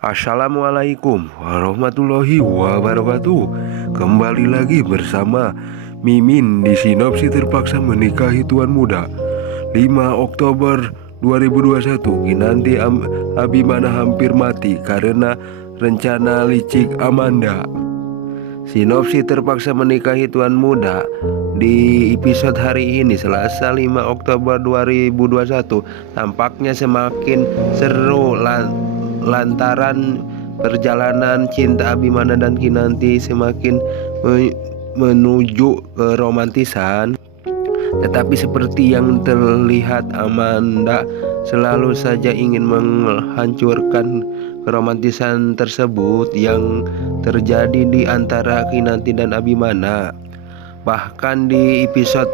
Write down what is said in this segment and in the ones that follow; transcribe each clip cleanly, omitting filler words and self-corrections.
Assalamualaikum warahmatullahi wabarakatuh. Kembali lagi bersama Mimin di Sinopsi Terpaksa Menikahi Tuan Muda 5 Oktober 2021. Kinanti Abimana hampir mati karena rencana licik Amanda. Sinopsi Terpaksa Menikahi Tuan Muda di episode hari ini Selasa 5 Oktober 2021 tampaknya semakin seru lantaran perjalanan cinta Abimana dan Kinanti semakin menuju keromantisan. Tetapi seperti yang terlihat, Amanda selalu saja ingin menghancurkan keromantisan tersebut yang terjadi di antara Kinanti dan Abimana. Bahkan di episode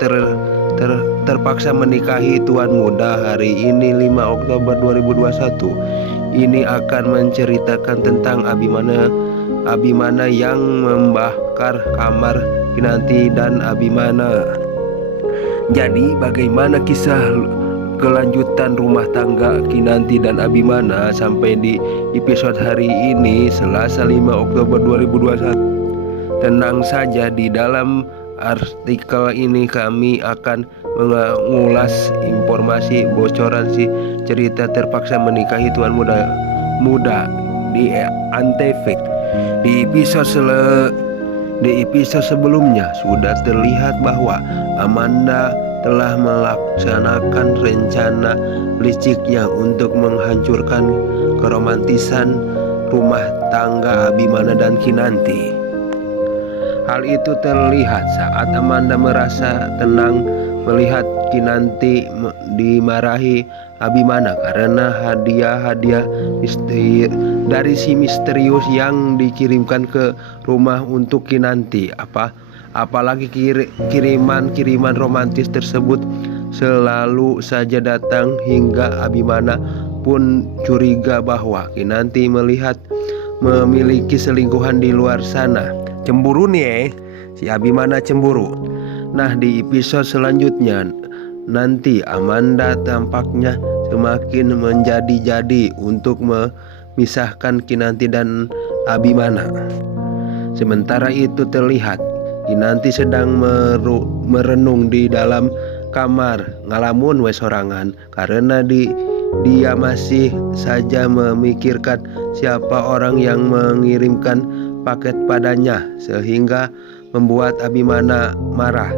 terpaksa menikahi Tuan Muda hari ini 5 Oktober 2021 ini akan menceritakan tentang Abimana yang membakar kamar Kinanti dan Abimana. Jadi bagaimana kisah kelanjutan rumah tangga Kinanti dan Abimana sampai di episode hari ini Selasa 5 Oktober 2021? Tenang saja, di dalam artikel ini kami akan mengulas informasi bocoran si cerita terpaksa menikahi Tuan Muda di Antv. Di episode sebelumnya sudah terlihat bahwa Amanda telah melaksanakan rencana liciknya untuk menghancurkan keromantisan rumah tangga Abimana dan Kinanti. Hal itu terlihat saat Amanda merasa tenang melihat Kinanti dimarahi Abimana karena hadiah-hadiah dari si misterius yang dikirimkan ke rumah untuk Kinanti. Apalagi kiriman romantis tersebut selalu saja datang hingga Abimana pun curiga bahwa Kinanti memiliki selingkuhan di luar sana. Cemburu nih si Abimana cemburu. Nah, di episode selanjutnya nanti Amanda tampaknya semakin menjadi-jadi untuk memisahkan Kinanti dan Abimana. Sementara itu terlihat Kinanti sedang merenung di dalam kamar ngalamun we sorangan karena dia masih saja memikirkan siapa orang yang mengirimkan paket padanya sehingga membuat Abimana marah.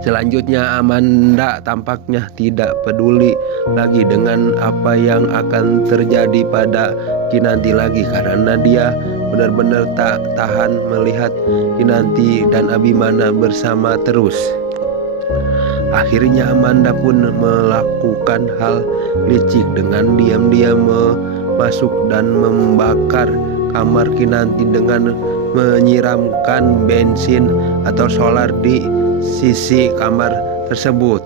Selanjutnya Amanda tampaknya tidak peduli lagi dengan apa yang akan terjadi pada Kinanti lagi karena dia benar-benar tak tahan melihat Kinanti dan Abimana bersama terus. Akhirnya Amanda pun melakukan hal licik dengan diam-diam masuk dan membakar kamar Kinanti dengan menyiramkan bensin atau solar di sisi kamar tersebut.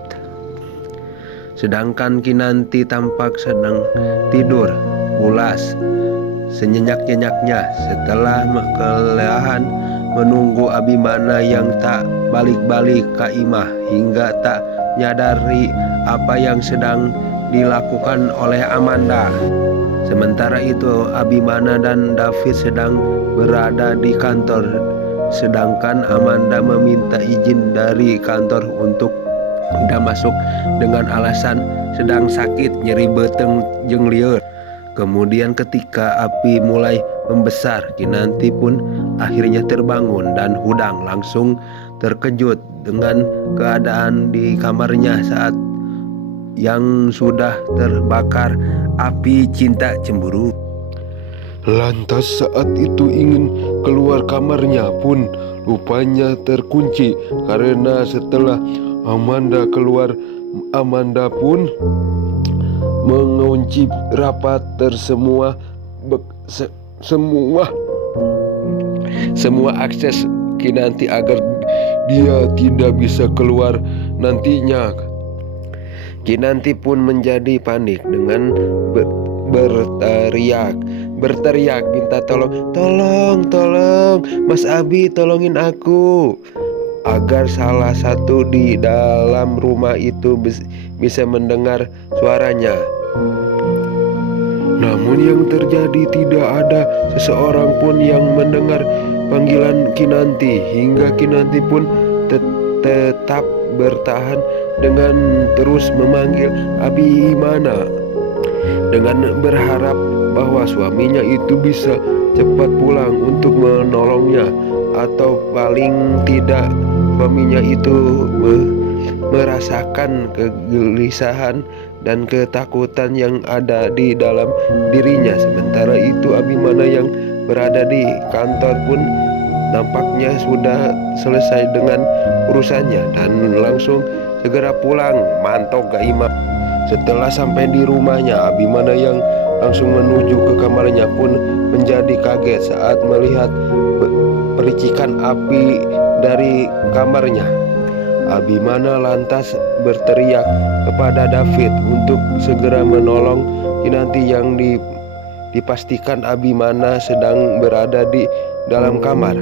Sedangkan Kinanti tampak sedang tidur pulas senyenyak-nyenyaknya setelah kelelahan menunggu Abimana yang tak balik-balik ke imah hingga tak menyadari apa yang sedang dilakukan oleh Amanda. Sementara itu Abimana dan David sedang berada di kantor, sedangkan Amanda meminta izin dari kantor untuk tidak masuk dengan alasan sedang sakit nyeri beteng jeung lieur. Kemudian ketika api mulai membesar, Kinanti pun akhirnya terbangun dan hudang langsung terkejut dengan keadaan di kamarnya saat yang sudah terbakar api cinta cemburu. Lantas saat itu ingin keluar kamarnya pun rupanya terkunci karena setelah Amanda keluar, Amanda pun mengunci rapat semua akses Kinanti agar dia tidak bisa keluar nantinya. Kinanti pun menjadi panik dengan berteriak minta tolong Mas Abi, tolongin aku, agar salah satu di dalam rumah itu bisa mendengar suaranya. Namun yang terjadi tidak ada seseorang pun yang mendengar panggilan Kinanti, hingga Kinanti pun tetap bertahan dengan terus memanggil Abimana dengan berharap bahwa suaminya itu bisa cepat pulang untuk menolongnya, atau paling tidak suaminya itu merasakan kegelisahan dan ketakutan yang ada di dalam dirinya. Sementara itu Abimana yang berada di kantor pun nampaknya sudah selesai dengan urusannya dan langsung segera pulang mantok gaimap. Setelah sampai di rumahnya, Abimana yang langsung menuju ke kamarnya pun menjadi kaget saat melihat percikan api dari kamarnya. Abimana lantas berteriak kepada David untuk segera menolong Kinanti yang dipastikan Abimana sedang berada di dalam kamar.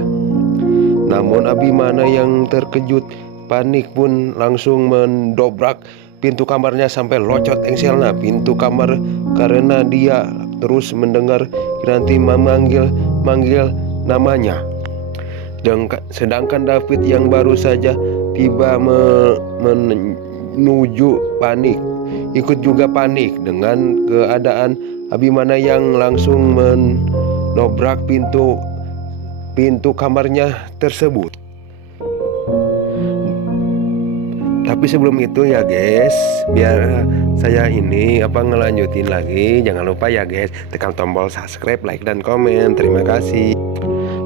Namun Abimana yang terkejut panik pun langsung mendobrak pintu kamarnya sampai locot engselnya pintu kamar karena dia terus mendengar Kinanti memanggil namanya. Sedangkan David yang baru saja tiba menuju panik, ikut juga panik dengan keadaan Abimana yang langsung menobrak pintu kamarnya tersebut. Tapi sebelum itu ya guys, biar saya ini ngelanjutin lagi, jangan lupa ya guys, tekan tombol subscribe, like, dan komen. Terima kasih.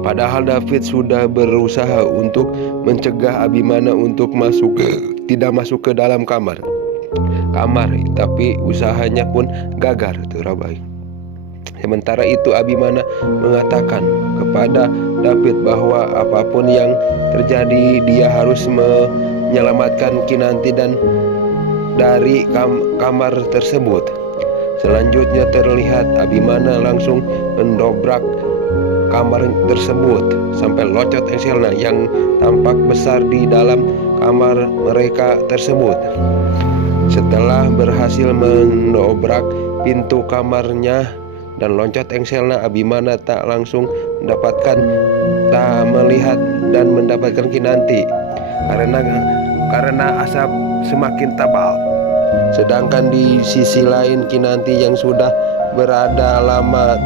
Padahal David sudah berusaha untuk mencegah Abimana untuk tidak masuk ke dalam kamar, tapi usahanya pun gagal terabai. Sementara itu Abimana mengatakan kepada David bahwa apapun yang terjadi dia harus menyelamatkan Kinanti dan dari kamar tersebut. Selanjutnya terlihat Abimana langsung mendobrak kamar tersebut sampai locot engselnya yang tampak besar di dalam kamar mereka tersebut. Setelah berhasil mendobrak pintu kamarnya dan loncat engselnya, Abimana tak langsung melihat dan mendapatkan Kinanti karena asap semakin tebal. Sedangkan di sisi lain Kinanti yang sudah berada lama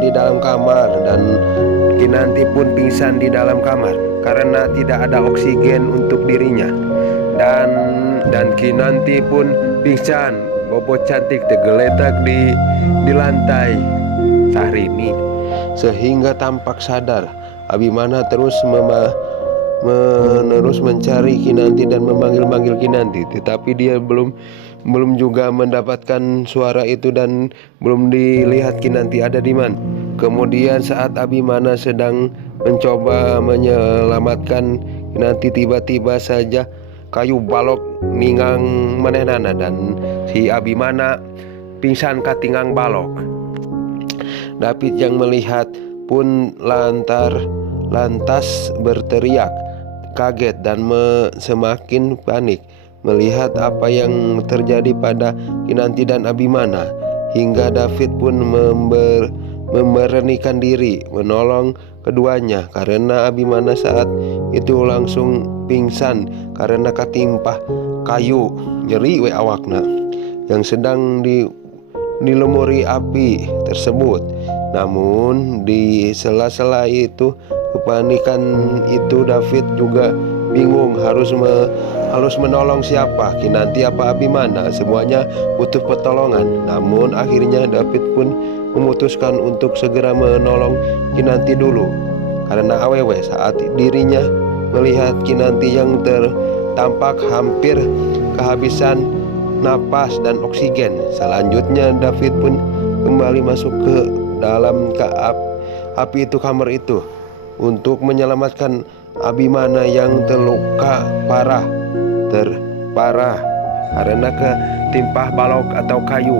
di dalam kamar, dan Kinanti pun pingsan di dalam kamar karena tidak ada oksigen untuk dirinya, dan Kinanti pun pingsan bobot cantik tergeletak di lantai Syahrini sehingga tampak sadar. Abimana terus mencari Kinanti dan memanggil Kinanti, tetapi dia belum juga mendapatkan suara itu dan belum dilihat Kinanti ada di mana. Kemudian saat Abimana sedang mencoba menyelamatkan Kinanti, tiba-tiba saja kayu balok ningang menenana dan si Abimana pingsan katingang balok. David yang melihat pun lantas berteriak kaget dan semakin panik melihat apa yang terjadi pada Kinanti dan Abimana, hingga David pun memberanikan diri menolong keduanya karena Abimana saat itu langsung pingsan karena katimpah kayu nyeri awakna yang sedang dilumuri api tersebut. Namun di sela-sela itu kepanikan itu, David juga bingung harus menolong siapa, Kinanti apa Abimana. Semuanya butuh pertolongan. Namun akhirnya David pun memutuskan untuk segera menolong Kinanti dulu karena awewe saat dirinya melihat Kinanti yang tampak hampir kehabisan napas dan oksigen. Selanjutnya David pun kembali masuk ke dalam api itu, kamar itu, untuk menyelamatkan Abimana yang terluka parah karena ketimpah balok atau kayu.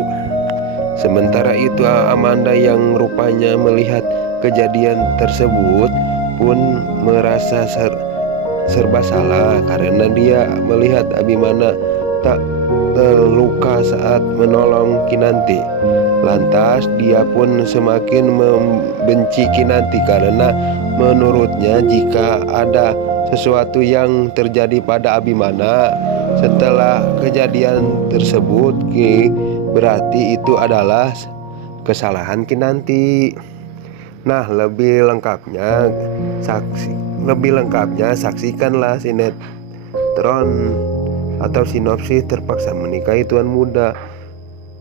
Sementara itu Amanda yang rupanya melihat kejadian tersebut pun merasa serba salah karena dia melihat Abimana tak terluka saat menolong Kinanti. Lantas dia pun semakin membenci Kinanti karena menurutnya jika ada sesuatu yang terjadi pada Abimana setelah kejadian tersebut, berarti itu adalah kesalahan Kinanti. Nah, lebih lengkapnya saksikanlah sinetron atau sinopsis Terpaksa Menikahi Tuan Muda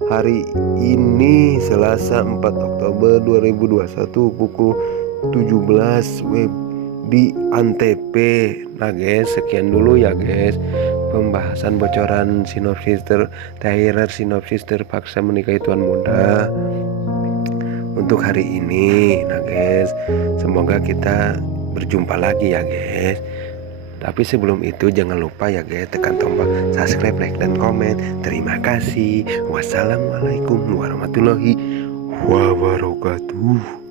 hari ini Selasa 4 Oktober 2021 pukul 17 web di Antv. Nah guys, sekian dulu ya guys pembahasan bocoran sinopsis trailer sinopsis Terpaksa Menikahi Tuan Muda untuk hari ini. Nah guys, semoga kita berjumpa lagi ya guys. Tapi sebelum itu jangan lupa ya guys, tekan tombol subscribe, like, dan komen. Terima kasih. Wassalamualaikum warahmatullahi wabarakatuh.